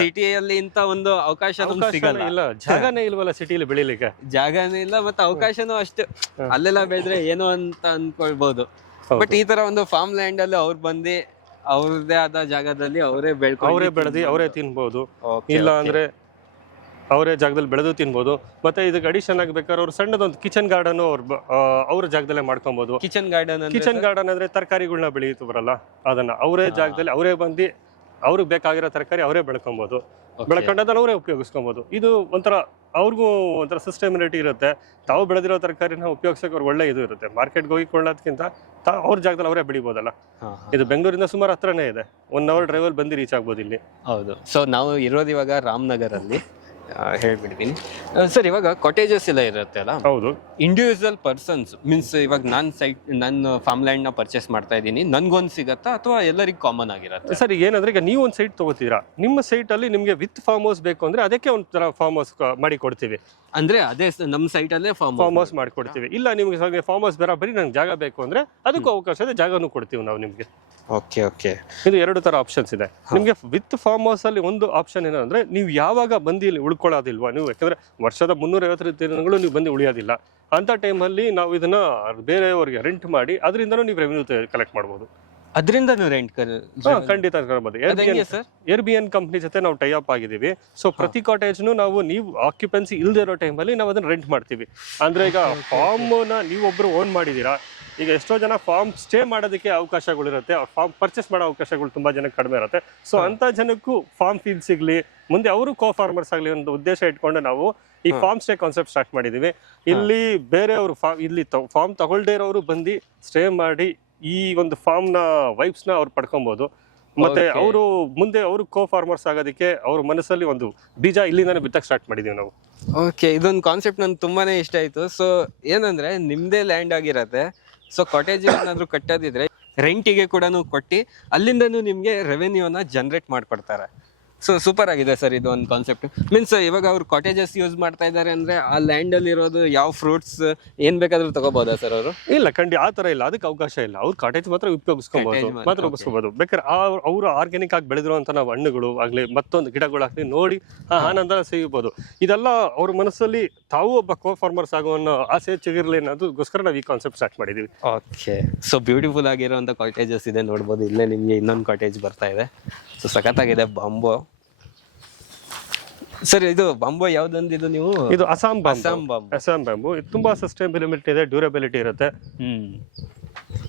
ಸಿಟಿಯಲ್ಲಿ ಇಂತ ಒಂದು ಅವಕಾಶ ಸಿಗಲ್ಲ, ಜಾಗನೇ ಇಲ್ವಲ್ಲ ಸಿಟಿಲಿ ಬೆಳಿಲಿಕ್ಕೆ. ಜಾಗನೇ ಇಲ್ಲ, ಮತ್ತೆ ಅವಕಾಶನೂ ಅಷ್ಟು. ಅಲ್ಲೆಲ್ಲ ಬೆಳೆದ್ರೆ ಏನೋ ಅಂತ ಅನ್ಕೊಳ್ಬಹುದು. ಬಟ್ ಈ ತರ ಒಂದು ಫಾರ್ಮ್ ಲ್ಯಾಂಡ್ ಅಲ್ಲಿ ಅವ್ರು ಬಂದು ಅವ್ರದೇ ಆದ ಜಾಗದಲ್ಲಿ ಅವರೇ ಬೆಳೆದಿ ಅವರೇ ತಿನ್ಬಹುದು. ಇಲ್ಲ ಅಂದ್ರೆ ಅವರೇ ಜಾಗದಲ್ಲಿ ಬೆಳೆದು ತಿನ್ಬೋದು. ಮತ್ತೆ ಇದಕ್ಕೆ ಅಡಿಷನ್ ಆಗಿ ಬೇಕಾದ್ರೆ ಅವ್ರು ಸಣ್ಣದೊಂದು ಕಿಚನ್ ಗಾರ್ಡನ್ ಅವ್ರ ಜಾಗದಲ್ಲೇ ಮಾಡ್ಕೊಬಹುದು. ಕಿಚನ್ ಗಾರ್ಡನ್ ಅಂದ್ರೆ ತರಕಾರಿಗಳನ್ನ ಬೆಳೆಯುತ್ತೆ ಬರಲ್ಲ, ಅದನ್ನ ಅವರೇ ಜಾಗದಲ್ಲಿ ಅವರೇ ಬಂದು ಅವ್ರಿಗೆ ಬೇಕಾಗಿರೋ ತರಕಾರಿ ಅವರೇ ಬೆಳ್ಕೊಬಹುದು. ಬೆಳ್ಕೊಂಡದಲ್ಲಿ ಅವರೇ ಉಪಯೋಗಿಸ್ಕೊಬಹುದು. ಇದು ಒಂಥರ ಅವ್ರಿಗೂ ಒಂಥರ ಸಿಸ್ಟಮಿನಿಟಿ ಇರುತ್ತೆ. ತಾವು ಬೆಳೆದಿರೋ ತರಕಾರಿನ ಉಪಯೋಗಿಸಕ್ಕೆ ಅವ್ರಿಗೆ ಒಳ್ಳೆ ಇದು ಇರುತ್ತೆ. ಮಾರ್ಕೆಟ್ಗೆ ಹೋಗಿ ಕೊಳ್ಳೋದಕ್ಕಿಂತ ಅವ್ರ ಜಾಗದಲ್ಲಿ ಅವರೇ ಬೆಳಿಬೋದಲ್ಲ. ಇದು ಬೆಂಗಳೂರಿಂದ ಸುಮಾರು ಹತ್ರನೇ ಇದೆ, 1 hour ಡ್ರೈವಲ್ಲಿ ಬಂದು ರೀಚ್ ಆಗ್ಬೋದು ಇಲ್ಲಿ. ಹೌದು. ಸೊ ನಾವು ಇರೋದು ಇವಾಗ ರಾಮನಗರಲ್ಲಿ. ಹೇಳ್ಬಿಡ್ತೀನಿ ಸರ್. ಇವಾಗ ಕಾಟೇಜಸ್ ಎಲ್ಲ ಇರುತ್ತೆ ಅಲ್ಲ, ಹೌದು. ಇಂಡಿವಿಜುವಲ್ ಪರ್ಸನ್ಸ್ ಮೀನ್ಸ್ ಇವಾಗ ನನ್ನ ಫಾರ್ಮ್ ಲ್ಯಾಂಡ್ ನ ಪರ್ಚೇಸ್ ಮಾಡ್ತಾ ಇದ್ದೀನಿ, ನನ್ಗೊಂದು ಸಿಗತ್ತಾ ಅಥವಾ ಎಲ್ಲರಿಗೂ ಕಾಮನ್ ಆಗಿರುತ್ತೆ? ಸರ್ ಈಗ ಏನಂದ್ರೆ, ಈಗ ನೀವು ಒಂದು ಸೈಟ್ ತಗೋತೀರಾ, ನಿಮ್ಮ ಸೈಟ್ ಅಲ್ಲಿ ನಿಮ್ಗೆ ವಿತ್ ಫಾರ್ಮ್ ಹೌಸ್ ಬೇಕು ಅಂದ್ರೆ ಅದಕ್ಕೆ ಒಂಥರ ಫಾರ್ಮ್ ಹೌಸ್ ಮಾಡಿ ಕೊಡ್ತೀವಿ. ಅಂದ್ರೆ ಅದೇ ನಮ್ಮ ಸೈಟ್ ಅಲ್ಲೇ ಫಾರ್ಮ್ ಹೌಸ್ ಮಾಡಿಕೊಡ್ತೀವಿ. ಇಲ್ಲ ನಿಮ್ಗೆ ಫಾರ್ಮ್ ಹೌಸ್ ಬರೀ ನಂಗೆ ಜಾಗ ಬೇಕು ಅಂದ್ರೆ ಅದಕ್ಕೂ ಅವಕಾಶ ಇದೆ, ಜಾಗನೂ ಕೊಡ್ತೀವಿ ನಾವು ನಿಮ್ಗೆ. Okay okay. ಇದು 2 ತರ ಆಪ್ಷನ್ಸ್ ಇದೆ ನಿಮ್ಗೆ. ವಿತ್ ಫಾರ್ಮ್ ಹೌಸ್ ಅಲ್ಲಿ ಒಂದು ಆಪ್ಷನ್ ಏನಂದ್ರೆ, ನೀವು ಯಾವಾಗ ಬಂದು ಇಲ್ಲಿ ಉಳ್ಕೊಳ್ಳೋದಿಲ್ವಾ ನೀವು, ಯಾಕಂದ್ರೆ ವರ್ಷದ 350 ದಿನಗಳು ನೀವು ಬಂದು ಉಳಿಯೋದಿಲ್ಲ ಅಂತ ಟೈಮಲ್ಲಿ ನಾವು ಇದನ್ನ ಬೇರೆಯವರಿಗೆ ರೆಂಟ್ ಮಾಡಿ ಅದರಿಂದನೂ ನೀವು ರೆವೆನ್ಯೂ ಕಲೆಕ್ಟ್ ಮಾಡ್ಬೋದು. ಅದರಿಂದ ರೆಂಟ್ ಖಂಡಿತ ಏರ್ಬಿಎನ್ ಕಂಪ್ನಿ ಜೊತೆ ನಾವು ಟೈ ಅಪ್ ಆಗಿದ್ದೀವಿ. ಸೊ ಪ್ರತಿ ಕಾಟೇಜ್ನು ನೀವು ಆಕ್ಯುಪೆನ್ಸಿ ಇಲ್ಲದೆ ಇರೋ ಟೈಮಲ್ಲಿ ನಾವು ಅದನ್ನ ರೆಂಟ್ ಮಾಡ್ತೀವಿ. ಅಂದ್ರೆ ಈಗ ಫಾರ್ಮ್ ನ ನೀವೊಬ್ರು ಓನ್ ಮಾಡಿದೀರಾ, ಈಗ ಎಷ್ಟೋ ಜನ ಫಾರ್ಮ್ ಸ್ಟೇ ಮಾಡೋದಕ್ಕೆ ಅವಕಾಶಗಳಿರುತ್ತೆ, ಫಾರ್ಮ್ ಪರ್ಚೇಸ್ ಮಾಡೋ ಅವಕಾಶಗಳು ತುಂಬಾ ಜನಕ್ಕೆ ಕಡಿಮೆ ಇರುತ್ತೆ. ಸೊ ಅಂತ ಜನಕ್ಕೂ ಫಾರ್ಮ್ ಫೀಲ್ ಸಿಗ್ಲಿ, ಮುಂದೆ ಅವರು ಕೋ ಫಾರ್ಮರ್ಸ್ ಆಗಲಿ ಒಂದು ಉದ್ದೇಶ ಇಟ್ಕೊಂಡು ನಾವು ಈ ಫಾರ್ಮ್ ಸ್ಟೇ ಕಾನ್ಸೆಪ್ಟ್ ಸ್ಟಾರ್ಟ್ ಮಾಡಿದೀವಿ. ಇಲ್ಲಿ ಬೇರೆಯವರು ಇಲ್ಲಿ ಫಾರ್ಮ್ ತಗೊಳ್ದೇ ಇರೋರು ಬಂದು ಸ್ಟೇ ಮಾಡಿ ಈ ಒಂದು ಫಾರ್ಮ್ ನ ವೈಬ್ಸ್ ನ ಅವ್ರು ಪಡ್ಕೊಬಹುದು. ಮತ್ತೆ ಅವರು ಮುಂದೆ ಅವರು ಕೋ ಫಾರ್ಮರ್ಸ್ ಆಗೋದಕ್ಕೆ ಅವ್ರ ಮನಸ್ಸಲ್ಲಿ ಒಂದು ಬೀಜ ಇಲ್ಲಿಂದಾನೆ ಬಿತ್ತಕ್ಕೆ ಸ್ಟಾರ್ಟ್ ಮಾಡಿದೀವಿ ನಾವು. ಓಕೆ, ಇದೊಂದು ಕಾನ್ಸೆಪ್ಟ್ ನನ್ಗೆ ತುಂಬಾನೇ ಇಷ್ಟ ಆಯ್ತು. ಸೊ ಏನಂದ್ರೆ ನಿಮ್ದೇ ಲ್ಯಾಂಡ್ ಆಗಿರತ್ತೆ, ಸೊ ಕಾಟೇಜ್ ಏನಾದ್ರು ಕಟ್ಟೋದಿದ್ರೆ ರೆಂಟಿಗೆ ಕೂಡ ಕೊಟ್ಟು ಅಲ್ಲಿಂದನೂ ನಿಮ್ಗೆ ರೆವೆನ್ಯೂನ ಜನರೇಟ್ ಮಾಡ್ಕೊಡ್ತಾರೆ. ಸೊ ಸೂಪರ್ ಆಗಿದೆ ಸರ್ ಇದು ಒಂದು ಕಾನ್ಸೆಪ್ಟ್. ಮೀನ್ಸ್ ಇವಾಗ ಅವ್ರು ಕಾಟೇಜಸ್ ಯೂಸ್ ಮಾಡ್ತಾ ಇದ್ದಾರೆ ಅಂದ್ರೆ ಆ ಲ್ಯಾಂಡ್ ಅಲ್ಲಿ ಇರೋದು ಯಾವ ಫ್ರೂಟ್ಸ್ ಏನ್ ಬೇಕಾದ್ರೂ ತಗೋಬಹುದಾ ಸರ್ ಅವರು? ಇಲ್ಲ, ಆ ತರ ಇಲ್ಲ, ಅದಕ್ಕೆ ಅವಕಾಶ ಇಲ್ಲ. ಅವ್ರು ಕಾಟೇಜ್ ಮಾತ್ರ ಉಪಯೋಗಿಸ್ಕೋಬಹುದು. ಬೇಕಾದ್ರೆ ಅವರು ಆರ್ಗ್ಯಾನಿಕ್ ಆಗಿ ಬೆಳೆದಿರುವಂತ ನಾವು ಹಣ್ಣುಗಳು ಆಗ್ಲಿ ಮತ್ತೊಂದು ಗಿಡಗಳು ಆಗ್ಲಿ ನೋಡಿ ಆನಂದ ಸಿಗಬಹುದು. ಇದೆಲ್ಲ ಅವ್ರ ಮನಸ್ಸಲ್ಲಿ ತಾವು ಒಬ್ಬ ಕೋ ಫಾರ್ಮರ್ಸ್ ಆಗೋ ಅನ್ನೋ ಆಸೆ ಚಿಗಿರ್ಲಿ ಅನ್ನೋದಕ್ಕೋಸ್ಕರ ನಾವು ಈ ಕಾನ್ಸೆಪ್ಟ್ ಸ್ಟಾರ್ಟ್ ಮಾಡಿದೀವಿ. ಓಕೆ, ಸೊ ಬ್ಯೂಟಿಫುಲ್ ಆಗಿರುವಂತ ಕಾಟೇಜಸ್ ಇದೆ ನೋಡ್ಬೋದು. ಇಲ್ಲೇ ನಿಮ್ಗೆ ಇನ್ನೊಂದು ಕಾಟೇಜ್ ಬರ್ತಾ ಇದೆ. ಸೊ ಸಖತ್ತಾಗಿದೆ ಬಾಂಬೋ. ಸರ್ ಇದು ಬಾಂಬೋ ಯಾವ್ದೊಂದು ಇದು ನೀವು? ಇದು ಅಸ್ಸಾಂ ಬ್ಯಾಂಬು. ಇದು ತುಂಬಾ ಸಸ್ಟೈನಬಿಲಿಟಿ ಇದೆ, ಡ್ಯೂರಬಿಲಿಟಿ ಇರುತ್ತೆ.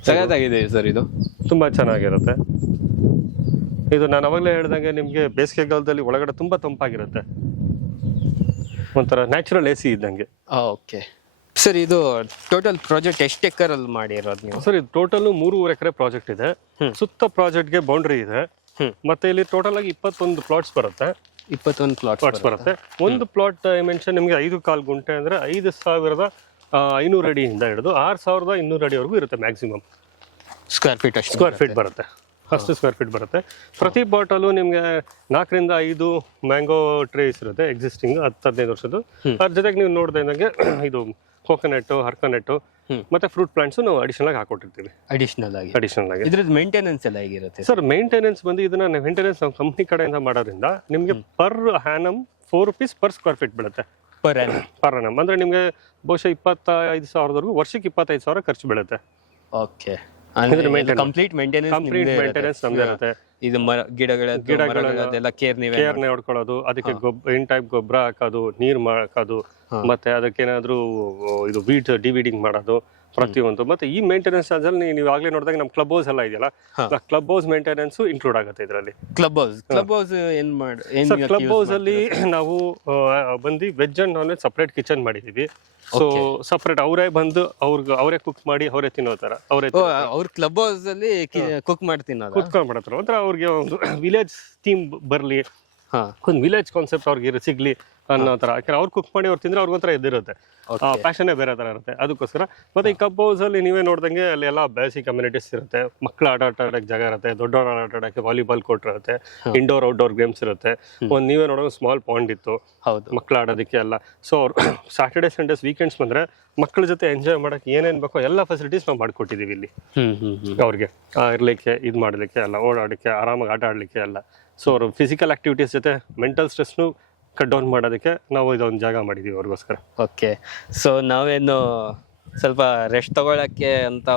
ಸಖತ್ತಾಗಿದೆ ಸರ್, ಇದು ತುಂಬಾ ಚೆನ್ನಾಗಿರುತ್ತೆ. ಇದು ನಾನು ಅವಾಗಲೇ ಹೇಳ್ದಂಗೆ ನಿಮ್ಗೆ ಬೇಸಿಗೆಗಾಲದಲ್ಲಿ ಒಳಗಡೆ ತುಂಬಾ ತಂಪಾಗಿರುತ್ತೆ, ಒಂಥರ ನ್ಯಾಚುರಲ್ AC ಇದ್ದಂಗೆ. ಓಕೆ ಸರ್, ಇದು ಟೋಟಲ್ ಪ್ರಾಜೆಕ್ಟ್ ಎಷ್ಟು ಎಕರ್ ಅಲ್ಲಿ ಮಾಡಿರೋದು ನೀವು? ಸರ್ ಇದು ಟೋಟಲ್ 3.5 ಎಕರೆ ಪ್ರಾಜೆಕ್ಟ್ ಇದೆ. ಸುತ್ತ ಪ್ರಾಜೆಕ್ಟ್ಗೆ ಬೌಂಡ್ರಿ ಇದೆ. ಮತ್ತೆ ಇಲ್ಲಿ ಟೋಟಲ್ ಆಗಿ 21 ಪ್ಲಾಟ್ಸ್ ಬರುತ್ತೆ. 21 ಪ್ಲಾಟ್ಸ್ ಬರುತ್ತೆ. ಒಂದು ಪ್ಲಾಟ್ ಡೈಮೆನ್ಷನ್ ನಿಮ್ಗೆ 5 ಗುಂಟೆ ಅಂದ್ರೆ 5,500 ಅಡಿಯಿಂದ ಹಿಡಿದು 6,200 ಅಡಿವರೆಗೂ ಇರುತ್ತೆ. ಮ್ಯಾಕ್ಸಿಮಮ್ ಸ್ಕ್ವೇರ್ ಫೀಟ್ ಬರುತ್ತೆ. ಅಷ್ಟು ಸ್ಕ್ವೇರ್ ಫೀಟ್ ಬರುತ್ತೆ. ಪ್ರತಿ ಬಾಟಲು ನಿಮ್ಗೆ 4 ರಿಂದ 5 ಮ್ಯಾಂಗೋ ಟ್ರೇಸ್ ಇರುತ್ತೆ ಎಕ್ಸಿಸ್ಟಿಂಗ್ 10-15 ವರ್ಷದ್ದು. ಅದ್ರ ಜೊತೆಗೆ ನೀವು ನೋಡ್ತಾ ಇದ್ದಂಗೆ ಇದು ಕೋಕೋನಟ್, ಹರ್ಕೋನಟ್ ಮತ್ತೆ ಫ್ರೂಟ್ ಪ್ಲಾಂಟ್ಸ್ ನಾವು ಅಡಿಷನಲ್ ಆಗಿ ಹಾಕೊಟ್ಟಿರ್ತೀವಿ. ಅಡಿಷನಲ್ ಆಗಿ ಇದ್ರದ್ದು ಮೇಂಟೆನೆನ್ಸ್ ಎಲ್ಲ ಹೇಗಿರುತ್ತೆ ಸರ್? ಮೇಂಟೆನೆನ್ಸ್ ಬಂದು ಇದನ್ನ ಮೇಂಟೆನೆನ್ಸ್ ನಾವು ಕಂಪ್ನಿ ಕಡೆಯಿಂದ ಮಾಡೋದ್ರಿಂದ ನಿಮ್ಗೆ per ಹ್ಯಾನಮ್ 4 rupees per square feet ಬೀಳುತ್ತೆ. ಪರ್ ಹ್ಯಾನಮ್ ಅಂದ್ರೆ ನಿಮ್ಗೆ ಬಹುಶಃ 25,000 ವರ್ಷಕ್ಕೆ 25,000 ಖರ್ಚು ಬೀಳುತ್ತೆ. ಓಕೆ, ಕಂಪ್ಲೀಟ್ ಮೇಂಟೆನೆನ್ಸ್ ನಮ್ದೇ ಇರುತ್ತೆ. ಇದು ಗಿಡಗಳೆಲ್ಲ ಕೇರ್ ನೋಡ್ಕೊಳ್ಳೋದು, ಅದಕ್ಕೆ ಇನ್ ಟೈಪ್ ಗೊಬ್ಬರ ಹಾಕೋದು, ನೀರ್ ಹಾಕೋದು, ಮತ್ತೆ ಅದಕ್ಕೇನಾದ್ರೂ ಇದು ಡಿವಿಡಿಂಗ್ ಮಾಡೋದು ಪ್ರತಿಯೊಂದು. ಮತ್ತೆ ಈ ಮೇಂಟೆನೆನ್ಸ್ ಚಾರ್ಜ್ ಅಲ್ಲಿ ನೀವು ಆಗ್ಲೇ ನೋಡಿದಾಗ ನಮ್ ಕ್ಲಬ್ ಹೌಸ್ ಎಲ್ಲ ಇದೆಯಲ್ಲ, ಕ್ಲಬ್ ಹೌಸ್ ಮೇಂಟೆನೆನ್ಸ್ ಇನ್ಕ್ಲೂಡ್ ಆಗುತ್ತೆ ಇದರಲ್ಲಿ. ಕ್ಲಬ್ ಹೌಸ್ ಕ್ಲಬ್ ಹೌಸ್ ಅಲ್ಲಿ ನಾವು ಬಂದು veg and non veg separate kitchen ಮಾಡಿದೀವಿ. ಸೊ ಸಪರೇಟ್ ಅವರೇ ಬಂದು ಅವರೇ ಕುಕ್ ಮಾಡಿ ಅವರೇ ತಿನ್ನೋ ತರ ಅವ್ರ ಕ್ಲಬ್ ಹೌಸ್ ಅಲ್ಲಿ ಕುಕ್ ಮಾಡತ್ತಾರೆ. ಒಂಥರ ಅವ್ರಿಗೆ ಒಂದು ವಿಲೇಜ್ ಥೀಮ್ ಬರ್ಲಿ, ಒಂದು ವಿಲೇಜ್ ಕಾನ್ಸೆಪ್ಟ್ ಅವ್ರಿಗೆ ಸಿಗ್ಲಿ ಅನ್ನೋ ತರ. ಯಾಕಂದ್ರೆ ಅವ್ರು ಕುಕ್ ಮಾಡಿ ಅವ್ರು ತಿಂದ್ರೆ ಅವ್ರಿಗೊಂಥರ ಎದ್ದಿರುತ್ತೆ, ಪ್ಯಾಷನ್ನೇ ಬೇರೆ ತರ ಇರುತ್ತೆ. ಅದಕ್ಕೋಸ್ಕರ ಮತ್ತೆ ಈ ಕ್ಲಬ್ ಹೌಸ್ ಅಲ್ಲಿ ನೀವೇ ನೋಡ್ದಂಗೆ ಅಲ್ಲಿ ಎಲ್ಲ ಬೇಸಿಕ್ ಕಮ್ಯುನಿಟೀಸ್ ಇರುತ್ತೆ. ಮಕ್ಕಳು ಆಟ ಆಡೋಕೆ ಜಾಗ ಇರುತ್ತೆ, ದೊಡ್ಡವರು ಆಟ ಆಡೋಕೆ ವಾಲಿಬಾಲ್ ಕೋರ್ಟ್ ಇರುತ್ತೆ, ಇಂಡೋರ್ ಔಟ್ಡೋರ್ ಗೇಮ್ಸ್ ಇರುತ್ತೆ. ಒಂದು ನೀವೇ ನೋಡೋ ಸ್ಮಾಲ್ ಪಾಂಡ್ ಇತ್ತು ಮಕ್ಕಳು ಆಡೋದಕ್ಕೆ ಎಲ್ಲ. ಸೊ ಅವ್ರು ಸ್ಯಾಟರ್ಡೇ ಸಂಡೇಸ್ ವೀಕೆಂಡ್ಸ್ ಬಂದ್ರೆ ಮಕ್ಕಳ ಜೊತೆ ಎಂಜಾಯ್ ಮಾಡಕ್ಕೆ ಏನೇನ್ ಬೇಕೋ ಎಲ್ಲ ಫೆಸಿಲಿಟೀಸ್ ನಾವು ಮಾಡ್ಕೊಟ್ಟಿದೀವಿ ಇಲ್ಲಿ ಅವ್ರಿಗೆ ಇರ್ಲಿಕ್ಕೆ, ಇದು ಮಾಡ್ಲಿಕ್ಕೆ ಎಲ್ಲ, ಓಡಾಡಕ್ಕೆ, ಆರಾಮಾಗಿ ಆಟ ಆಡ್ಲಿಕ್ಕೆ ಎಲ್ಲ. ಸೊ ಅವ್ರು ಫಿಸಿಕಲ್ ಆಕ್ಟಿವಿಟೀಸ್ ಜೊತೆ ಮೆಂಟಲ್ ಸ್ಟ್ರೆಸ್ನು ಕಟ್ ಡೌನ್ ಮಾಡೋದಕ್ಕೆ ನಾವು ಇದೊಂದು ಜಾಗ ಮಾಡಿದೀವಿ ಅವ್ರಿಗೋಸ್ಕರ. ಓಕೆ, ಸೊ ನಾವೇನು ಸ್ವಲ್ಪ ರೆಸ್ಟ್ ತಗೊಳಕ್ಕೆ ಅಂತ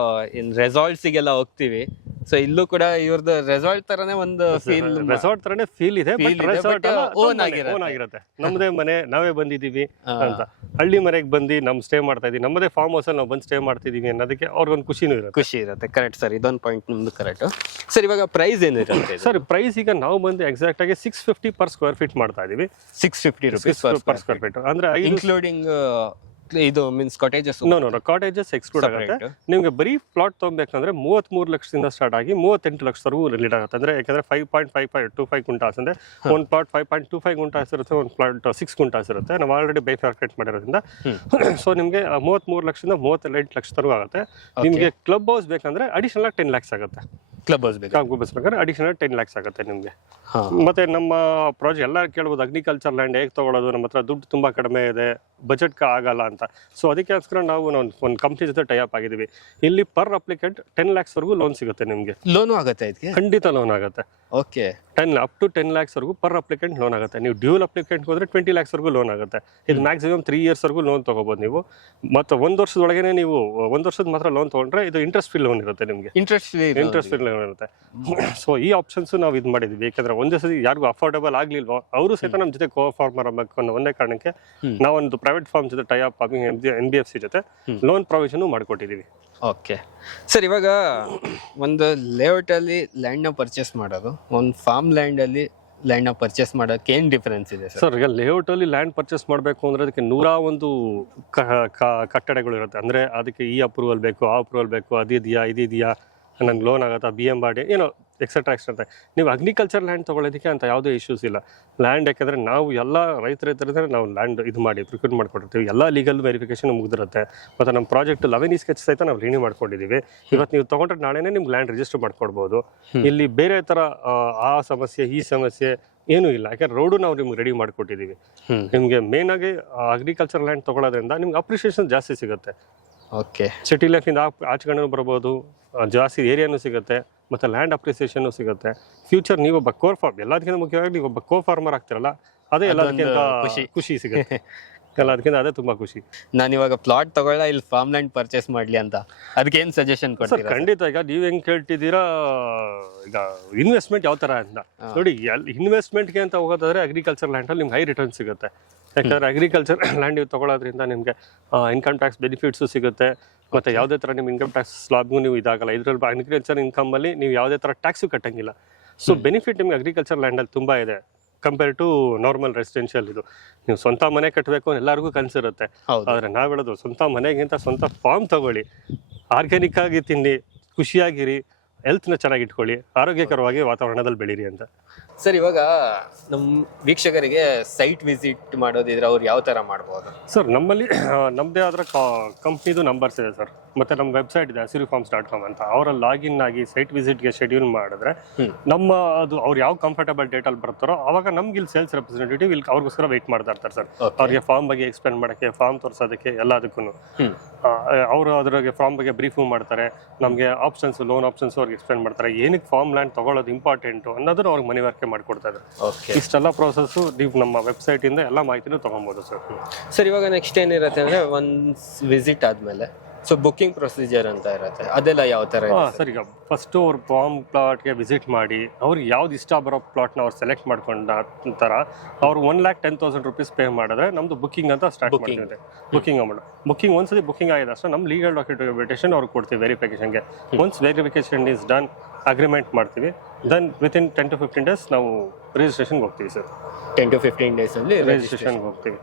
ರೆಸಾರ್ಟ್ಸಿಗೆಲ್ಲ ಹೋಗ್ತೀವಿ. ಸೊ ಇಲ್ಲೂ ಕೂಡ ಇವ್ರದ್ದು ರೆಸಾರ್ಟ್ ತರನೇ ಒಂದು ರೆಸಾರ್ಟ್ ತರನೇ ಫೀಲ್ ಇದೆ, ಓನ್ ಆಗಿರುತ್ತೆ. ನಮ್ಮದೇ ಮನೆ, ನಾವೇ ಬಂದಿದೀವಿ ಅಂತ ಹಳ್ಳಿ ಮನೆಗೆ ಬಂದು ನಮ್ ಸ್ಟೇ ಮಾಡ್ತಾ ಇದೀವಿ, ನಮ್ಮದೇ ಫಾರ್ಮ್ ಹೌಸ್ ಅಲ್ಲಿ ನಾವು ಬಂದು ಸ್ಟೇ ಮಾಡ್ತಿದೀವಿ ಅನ್ನೋದಕ್ಕೆ ಅವ್ರಿಗೊಂದು ಖುಷಿ ಇರುತ್ತೆ. ಕರೆಕ್ಟ್ ಸರ್, ಇದೊಂದು ಪಾಯಿಂಟ್ ನಿಮ್ದು ಕರೆಕ್ಟ್. ಸರ್ ಇವಾಗ ಪ್ರೈಸ್ ಏನಿರುತ್ತೆ ಸರ್? ಪ್ರೈಸ್ ಈಗ ನಾವು ಬಂದು ಎಕ್ಸಾಕ್ಟ್ ಆಗಿ 650 per square feet ಮಾಡ್ತಾ ಇದೀವಿ. 650 rupees per square feet ಅಂದ್ರೆ ಇನ್ಕ್ಲೂಡಿಂಗ್ ಇದು means cottages no cottages exclude ಆಗುತ್ತೆ. ನಿಮ್ಗೆ ಬರೀ ಪ್ಲಾಟ್ ತಗೊಬೇಕಂದ್ರೆ 33 ಲಕ್ಷದಿಂದ ಸ್ಟಾರ್ಟ್ ಆಗಿ 38 ಲಕ್ಷವರೆಗೂ ಲೀಡ್ ಆಗುತ್ತೆ. ಅಂದ್ರೆ ಯಾಕಂದ್ರೆ 5.5525 ಗುಂಟಾಸ್ ಅಂದ್ರೆ ಒಂದು ಪ್ಲಾಟ್ 5.25 ಗುಂಟಾಸ್ ಇರುತ್ತೆ, ಒಂದು ಪ್ಲಾಟ್ 6 ಗುಂಟಾಸ್ ಇರುತ್ತೆ. ನಾವು ಆಲ್ರೆಡಿ ಬೈಫಾರ್ಕೇಟ್ ಮಾಡಿರೋದ್ರಿಂದ ಸೊ ನಿಮ್ಗೆ 33 ಲಕ್ಷದಿಂದ 38 ಲಕ್ಷವರೆಗೂ ಆಗುತ್ತೆ. ನಿಮ್ಗೆ ಕ್ಲಬ್ ಹೌಸ್ ಬೇಕಂದ್ರೆ ಅಡಿಷನಲ್ 10 ಲ್ಯಾಕ್ಸ್ ಆಗುತ್ತೆ. ಕ್ಲಬ್ ಹೌಸ್ ಬೇಕಾದ್ರೆ ಅಡಿಷನಲ್ 10 ಲ್ಯಾಕ್ಸ್ ಆಗುತ್ತೆ ನಿಮ್ಗೆ. ಮತ್ತೆ ನಮ್ಮ ಪ್ರಾಜೆಕ್ಟ್ ಎಲ್ಲ ಕೇಳ್ಬೋದು, ಅಗ್ರಿಕಲ್ಚರ್ ಲ್ಯಾಂಡ್ ಹೇಗೆ ತಗೊಳ್ಳೋದು, ನಮ್ಮ ಹತ್ರ ದುಡ್ಡು ತುಂಬಾ ಕಡಿಮೆ ಇದೆ, ಬಜೆಟ್ ಆಗಲ್ಲ ಅಂತ. ಸೊ ಅದಕ್ಕೋಸ್ಕರ ನಾವು ಒಂದು ಕಂಪ್ನಿ ಜೊತೆ ಟೈ ಅಪ್ ಆಗಿದ್ದೀವಿ. ಇಲ್ಲಿ ಪರ್ ಅಪ್ಲಿಕೆಂಟ್ 10 ಲ್ಯಾಕ್ಸ್ ವರೆಗೂ ಲೋನ್ ಸಿಗುತ್ತೆ ನಿಮ್ಗೆ. ಲೋನು ಆಗುತ್ತೆ ಇದಕ್ಕೆ? ಖಂಡಿತ ಲೋನ್ ಆಗುತ್ತೆ. ಓಕೆ, ಅಪ್ ಟು 10 ಲ್ಯಾಕ್ಸ್ ವರೆಗೂ ಪರ್ ಅಪ್ಲಿಕೆಂಟ್ ಲೋನ್ ಆಗುತ್ತೆ. ನೀವು ಡ್ಯೂಲ್ ಅಪ್ಲಿಕೆಂಟ್ ಹೋದ್ರೆ 20 ಲ್ಯಾಕ್ಸ್ ವರೆಗೂ ಲೋನ್ ಆಗುತ್ತೆ. ಇದು ಮ್ಯಾಕ್ಸಿಮಮ್ 3 ಇಯರ್ಸ್ ವರೆಗೂ ಲೋನ್ ತಗೋಬಹುದು ನೀವು. ಮತ್ತೆ 1 ವರ್ಷದೊಳಗೇನೆ ನೀವು 1 ವರ್ಷದ ಮಾತ್ರ ಲೋನ್ ತಗೊಂಡ್ರೆ ಇದು ಇಂಟ್ರೆಸ್ಟ್ ಫ್ರೀ ಲೋನ್ ಇರುತ್ತೆ ನಿಮ್ಗೆ. ಇಂಟ್ರೆಸ್ಟ್ ಫ್ರೀ ಲೋನ್ ಇರುತ್ತೆ. ಸೊ ಈ ಆಪ್ಷನ್ಸ್ ನಾವು ಇದು ಮಾಡಿದ್ವಿ. ಯಾಕಂದ್ರೆ ಒಂದೇ ಸತಿ ಯಾರಿಗೂ ಅಫೋರ್ಡಬಲ್ ಆಗ್ಲಿಲ್ವೋ ಅವರು ಸಹಿತ ನಮ್ಮ ಜೊತೆ ಕೋ ಫಾರ್ಮರ್ ಆಗಬೇಕು ಅನ್ನೋ ಒಂದೇ ಕಾರಣಕ್ಕೆ ನಾವೊಂದು ಪ್ರೈವೇಟ್ ಫಾರ್ಮ್ ಜೊತೆ ಟೈ ಅಪ್ ಆಗಿ NBFC ಜೊತೆ ಲೋನ್ ಪ್ರೊವಿಷನ್ ಮಾಡಿಕೊಟ್ಟಿದ್ದೀವಿ. ಓಕೆ ಸರ್, ಇವಾಗ ಒಂದು ಲೇಔಟ್ ಅಲ್ಲಿ ಲ್ಯಾಂಡ್ ನ ಪರ್ಚೇಸ್ ಮಾಡೋದು, ಒಂದು ಫಾರ್ಮ್ ಲ್ಯಾಂಡ್ ಅಲ್ಲಿ ಲ್ಯಾಂಡ್ ನ ಪರ್ಚೇಸ್ ಮಾಡೋಕೆ ಏನ್ ಡಿಫರೆನ್ಸ್ ಇದೆ ಸರ್? ಈಗ ಲೇಔಟ್ ಅಲ್ಲಿ ಲ್ಯಾಂಡ್ ಪರ್ಚೇಸ್ ಮಾಡಬೇಕು ಅಂದ್ರೆ ಅದಕ್ಕೆ 101 ಕಟ್ಟಡಗಳು ಇರುತ್ತೆ. ಅಂದ್ರೆ ಅದಕ್ಕೆ ಈ ಅಪ್ರೂವಲ್ ಬೇಕು, ಆ ಅಪ್ರೂವಲ್ ಬೇಕು, ಇದಿದೆಯಾ ನಂಗೆ ಲೋನ್ ಆಗುತ್ತಾ, BMRD ಏನೋ ಎಕ್ಸೆಟ್ರಾ. ನೀವು ಅಗ್ರಿಕಲ್ಚರ್ ಲ್ಯಾಂಡ್ ತಗೊಳ್ಳೋದಕ್ಕೆ ಅಂತ ಯಾವುದೇ ಇಶ್ಯೂಸ್ ಇಲ್ಲ. ಲ್ಯಾಂಡ್ ಯಾಕಂದ್ರೆ ನಾವು ಎಲ್ಲ ರೈತರಿದ್ರೆ ನಾವು ಲ್ಯಾಂಡ್ ಇದು ಮಾಡಿ ಪ್ರಿಕ್ಯೂರ್ ಮಾಡ್ಕೊಟ್ಟಿರ್ತೀವಿ. ಎಲ್ಲ ಲೀಗಲ್ ವೆರಿಫಿಕೇಶನ್ ಮುಗಿದಿರುತ್ತೆ. ಮತ್ತು ನಮ್ಮ ಪ್ರಾಜೆಕ್ಟ್ 11 ಸ್ಕೆಚ್ ಸಹಿತ ನಾವು ರಿನ್ಯೂ ಮಾಡ್ಕೊಂಡಿದ್ದೀವಿ. ಇವತ್ತು ನೀವು ತಗೊಂಡ್ರೆ ನಾಳೆನೇ ನಿಮ್ಗೆ ಲ್ಯಾಂಡ್ ರಿಜಿಸ್ಟರ್ ಮಾಡ್ಕೊಡ್ಬೋದು. ಇಲ್ಲಿ ಬೇರೆ ಥರ ಆ ಸಮಸ್ಯೆ ಈ ಸಮಸ್ಯೆ ಏನೂ ಇಲ್ಲ. ಯಾಕಂದ್ರೆ ರೋಡು ನಾವು ನಿಮ್ಗೆ ರೆಡಿ ಮಾಡಿಕೊಟ್ಟಿದ್ದೀವಿ. ನಿಮಗೆ ಮೇನ್ ಆಗಿ ಅಗ್ರಿಕಲ್ಚರ್ ಲ್ಯಾಂಡ್ ತಗೊಳ್ಳೋದ್ರಿಂದ ನಿಮ್ಗೆ ಅಪ್ರಿಷಿಯೇಷನ್ ಜಾಸ್ತಿ ಸಿಗುತ್ತೆ. ಓಕೆ, ಸಿಟಿ ಲೈಫಿಂದ ಆಚೆಗಡೆ ಬರ್ಬೋದು, ಜಾಸ್ತಿ ಏರಿಯಾನು ಸಿಗುತ್ತೆ, ಮತ್ತೆ ಲ್ಯಾಂಡ್ ಅಪ್ರಿಸಿಯೇಷನ್ ಸಿಗುತ್ತೆ. ಫ್ಯೂಚರ್ ನೀವು ಒಬ್ಬ ಕೋರ್ ಫಾರ್ಮ್, ಎಲ್ಲದಕ್ಕಿಂತ ಮುಖ್ಯವಾಗಿ ನೀವು ಒಬ್ಬ ಕೋ ಫಾರ್ಮರ್ ಆಗ್ತಿರಲ್ಲ, ಅದೇ ಎಲ್ಲದಕ್ಕಿಂತ ಖುಷಿ ಸಿಗುತ್ತೆ. ಎಲ್ಲದಕ್ಕಿಂತ ಅದೇ ತುಂಬಾ ಖುಷಿ. ನಾನು ಇವಾಗ ಪ್ಲಾಟ್ ತಗೊಳ್ಳ ಇಲ್ಲಿ ಫಾರ್ಮ್ ಲ್ಯಾಂಡ್ ಪರ್ಚೇಸ್ ಮಾಡ್ಲಿ ಅಂತ, ಅದಕ್ಕೆ ಏನ್ ಸಜೆಷನ್ ಕೊಡ್ತೀರಾ? ಖಂಡಿತ. ಈಗ ನೀವ್ ಹೆಂಗ್ ಕೇಳ್ತಿದ್ದೀರಾ, ಈಗ ಇನ್ವೆಸ್ಟ್ಮೆಂಟ್ ಯಾವ ತರ ಅಂತ ನೋಡಿ. ಇನ್ವೆಸ್ಟ್ಮೆಂಟ್ಗೆ ಅಂತ ಹೋಗೋದಾದ್ರೆ ಅಗ್ರಿಕಲ್ಚರ್ ಲ್ಯಾಂಡ್ ಅಲ್ಲಿ ನಿಮ್ಗೆ ಹೈ ರಿಟರ್ನ್ ಸಿಗುತ್ತೆ. ಯಾಕಂದ್ರೆ ಅಗ್ರಿಕಲ್ಚರ್ ಲ್ಯಾಂಡ್ ನೀವು ತಗೊಳ್ಳೋದ್ರಿಂದ ನಿಮ್ಗೆ ಇನ್ಕಮ್ ಟ್ಯಾಕ್ಸ್ ಬೆನಿಫಿಟ್ಸು ಸಿಗುತ್ತೆ. ಮತ್ತೆ ಯಾವುದೇ ಥರ ನಿಮ್ಮ ಇನ್ಕಮ್ ಟ್ಯಾಕ್ಸ್ ಸ್ಲಾಬ್ಗೂ ನೀವು ಇದಾಗಲ್ಲ. ಇದರಲ್ಲಿ ಅಗ್ರಿಕಲ್ಚರ್ ಇನ್ಕಮಲ್ಲಿ ನೀವು ಯಾವುದೇ ಥರ ಟ್ಯಾಕ್ಸು ಕಟ್ಟಂಗಿಲ್ಲ. ಸೊ ಬೆನಿಫಿಟ್ ನಿಮ್ಗೆ ಅಗ್ರಿಕಲ್ಚರ್ ಲ್ಯಾಂಡಲ್ಲಿ ತುಂಬ ಇದೆ ಕಂಪೇರ್ ಟು ನಾರ್ಮಲ್ ರೆಸಿಡೆನ್ಷಿಯಲ್. ಇದು ನೀವು ಸ್ವಂತ ಮನೆ ಕಟ್ಟಬೇಕು ಎಲ್ಲರಿಗೂ ಕನಸಿರುತ್ತೆ. ಆದರೆ ನಾವು ಹೇಳೋದು ಸ್ವಂತ ಮನೆಗಿಂತ ಸ್ವಂತ ಫಾರ್ಮ್ ತಗೊಳ್ಳಿ, ಆರ್ಗ್ಯಾನಿಕ್ ಆಗಿ ತಿನ್ನಿ, ಖುಷಿಯಾಗಿರಿ, ಹೆಲ್ತ್ನ ಚೆನ್ನಾಗಿ ಇಟ್ಕೊಳ್ಳಿ, ಆರೋಗ್ಯಕರವಾಗಿ ವಾತಾವರಣದಲ್ಲಿ ಬೆಳೀರಿ ಅಂತ. ಸರ್, ಇವಾಗ ನಮ್ಮ ವೀಕ್ಷಕರಿಗೆ ಸೈಟ್ ವಿಸಿಟ್ ಮಾಡೋದಿದ್ರೆ ಅವ್ರು ಯಾವ ಥರ ಮಾಡ್ಬೋದು? ಸರ್, ನಮ್ಮಲ್ಲಿ ನಮ್ಮದೇ ಆದ್ರೆ ಕಂಪ್ನಿದು ನಂಬರ್ಸ್ ಇದೆ ಸರ್. ಮತ್ತೆ ನಮ್ಮ ವೆಬ್ಸೈಟ್ ಇದೆ asirifarms.com ಅಂತ. ಅವರಲ್ಲಿ ಲಾಗಿನ್ ಆಗಿ ಸೈಟ್ ವಿಸಿಟ್ಗೆ ಶೆಡ್ಯೂಲ್ ಮಾಡಿದ್ರೆ ನಮ್ಮ ಅದು ಅವ್ರು ಯಾವ ಕಂಫರ್ಟಬಲ್ ಡೇಟಲ್ಲಿ ಬರ್ತಾರೋ ಅವಾಗ ನಮ್ಗೆ ಇಲ್ಲಿ ಸೇಲ್ಸ್ ರೆಪ್ರೆಸೆಂಟೇಟಿವ್ ಇಲ್ಲಿ ಅವ್ರಿಗೋಸ್ಕರ ವೆಯ್ಟ್ ಮಾಡ್ತಾ ಇರ್ತಾರೆ ಸರ್. ಅವ್ರಿಗೆ ಫಾರ್ಮ್ ಬಗ್ಗೆ ಎಕ್ಸ್ಪ್ಲೇನ್ ಮಾಡೋಕ್ಕೆ, ಫಾರ್ಮ್ ತೋರಿಸೋದಕ್ಕೆ ಎಲ್ಲದಕ್ಕೂ ಅವರು ಅದ್ರಾಗೆ ಫಾರ್ಮ್ ಬಗ್ಗೆ ಬ್ರೀಫು ಮಾಡ್ತಾರೆ. ನಮಗೆ ಆಪ್ಷನ್ಸ್, ಲೋನ್ ಆಪ್ಷನ್ಸ್ ಅವ್ರಿಗೆ ಎಕ್ಸ್ಪ್ಲೇನ್ ಮಾಡ್ತಾರೆ. ಏನಕ್ಕೆ ಫಾರ್ಮ್ ಲ್ಯಾಂಡ್ ತಗೊಳ್ಳೋದು ಇಂಪಾರ್ಟೆಂಟು ಅನ್ನೋದನ್ನ ಅವ್ರಿಗೆ ಮನವರಿಕೆ ಮಾಡಿಕೊಡ್ತಾ ಇದ್ದಾರೆ. ಇಷ್ಟೆಲ್ಲ ಪ್ರೋಸೆಸ್ ನೀವು ನಮ್ಮ ವೆಬ್ಸೈಟ್ ಇಂದ ಎಲ್ಲ ಮಾಹಿತಿನೂ ತಗೊಬೋದು ಸರ್. ಸರ್, ಇವಾಗ ನೆಕ್ಸ್ಟ್ ಏನಿರುತ್ತೆ ಅಂದ್ರೆ ಒಂದು ವಿಸಿಟ್ ಆದ್ಮೇಲೆ ಸೊ ಬುಕ್ಕಿಂಗ್ ಪ್ರೊಸೀಜರ್ ಅಂತ ಇರುತ್ತೆ, ಅದೆಲ್ಲ ಯಾವ ತರ? ಸರ್, ಈಗ ಫಸ್ಟ್ ಅವ್ರು ಫಾರ್ಮ್ ಪ್ಲಾಟ್ಗೆ ವಿಸಿಟ್ ಮಾಡಿ ಅವ್ರಿಗೆ ಯಾವ್ದು ಇಷ್ಟ ಬರೋ ಪ್ಲಾಟ್ನ ಅವ್ರು ಸೆಲೆಕ್ಟ್ ಮಾಡ್ಕೊಂಡ ನಂತರ ಅವ್ರು 1,10,000 ರೂಪೀಸ್ ಪೇ ಮಾಡಿದ್ರೆ ನಮ್ದು ಬುಕ್ಕಿಂಗ್ ಅಂತ ಸ್ಟಾರ್ಟ್ ಮಾಡ್ತೀವಿ. ಬುಕ್ಕಿಂಗ್ ಅಮೌಂಟ್ ಬುಕ್ಕಿಂಗ್ ಒಂದ್ಸತಿ ಬುಕ್ಕಿಂಗ್ ಆಗಿದೆ ಅಷ್ಟೇ ನಮ್ಮ ಲೀಗಲ್ ಡಾಕ್ಯುಮೆಂಟೇಷನ್ ಅವ್ರಿಗೆ ಕೊಡ್ತೀವಿ ವೆರಿಫಿಕೇಶನ್ಗೆ. Once verification is done, agreement ಮಾಡ್ತೀವಿ. ದೆನ್ ವಿತಿನ್ 10 to 15 days ನಾವು ರಿಜಿಸ್ಟ್ರೇಷನ್ಗೆ ಹೋಗ್ತೀವಿ ಸರ್. 10 to 15 days ಅಲ್ಲಿ ರಿಜಿಸ್ಟ್ರೇಷನ್ಗೆ ಹೋಗ್ತೀವಿ.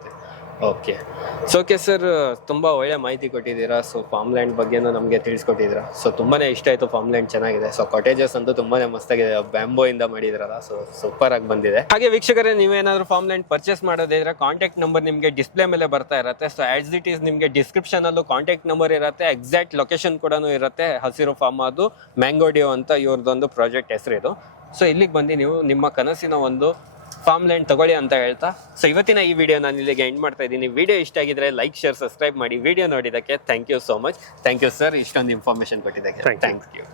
ಓಕೆ ಸರ್, ತುಂಬ ಒಳ್ಳೆ ಮಾಹಿತಿ ಕೊಟ್ಟಿದ್ದೀರಾ. ಸೊ ಫಾರ್ಮ್ ಲ್ಯಾಂಡ್ ಬಗ್ಗೆನೂ ನಮಗೆ ತಿಳಿಸ್ಕೊಟ್ಟಿದ್ದೀರಾ. ಸೊ ತುಂಬಾನೇ ಇಷ್ಟ ಆಯಿತು, ಫಾರ್ಮ್ ಲ್ಯಾಂಡ್ ಚೆನ್ನಾಗಿದೆ. ಸೊ ಕಾಟೇಜಸ್ ಅಂತೂ ತುಂಬಾನೇ ಮಸ್ತಾಗಿದೆ, ಬ್ಯಾಂಬೋ ಇಂದ ಮಾಡಿದ್ರಲ್ಲ, ಸೊ ಸೂಪರ್ ಆಗಿ ಬಂದಿದೆ. ಹಾಗೆ ವೀಕ್ಷಕರೇ, ನೀವೇನಾದ್ರೂ ಫಾರ್ಮ್ ಲ್ಯಾಂಡ್ ಪರ್ಚೇಸ್ ಮಾಡೋದಿದ್ರೆ ಕಾಂಟ್ಯಾಕ್ಟ್ ನಂಬರ್ ನಿಮಗೆ ಡಿಸ್ಪ್ಲೇ ಮೇಲೆ ಬರ್ತಾ ಇರುತ್ತೆ. ಸೊ ಆಸ್ ಇಟ್ ಈಸ್ ನಿಮಗೆ ಡಿಸ್ಕ್ರಿಪ್ಷನ್ ಅಲ್ಲೂ ಕಾಂಟ್ಯಾಕ್ಟ್ ನಂಬರ್ ಇರುತ್ತೆ, ಎಕ್ಸಾಕ್ಟ್ ಲೊಕೇಶನ್ ಕೂಡ ಇರುತ್ತೆ. ಹಸಿರು ಫಾರ್ಮ್, ಅದು ಮ್ಯಾಂಗೋಡಿಯೋ ಅಂತ ಇವ್ರದ್ದೊಂದು ಪ್ರಾಜೆಕ್ಟ್ ಹೆಸರು ಇದು. ಸೊ ಇಲ್ಲಿಗೆ ಬಂದು ನೀವು ನಿಮ್ಮ ಕನಸಿನ ಒಂದು ಫಾರ್ಮ್ ಲ್ಯಾಂಡ್ ತಗೊಳ್ಳಿ ಅಂತ ಹೇಳ್ತಾ, ಸೊ ಇವತ್ತಿನ ಈ ವಿಡಿಯೋ ನಾನು ಇಲ್ಲಿಗೆ ಎಂಡ್ ಮಾಡ್ತಾ ಇದ್ದೀನಿ. ವಿಡಿಯೋ ಇಷ್ಟ ಆಗಿದ್ರೆ ಲೈಕ್, ಶೇರ್, ಸಬ್ಸ್ಕ್ರೈಬ್ ಮಾಡಿ. ವಿಡಿಯೋ ನೋಡಿದ್ದಕ್ಕೆ thank you so much. Thank you sir, ಇಷ್ಟೊಂದು ಇನ್ಫಾರ್ಮೇಶನ್ ಕೊಟ್ಟಿದ್ದಕ್ಕೆ. Thank you.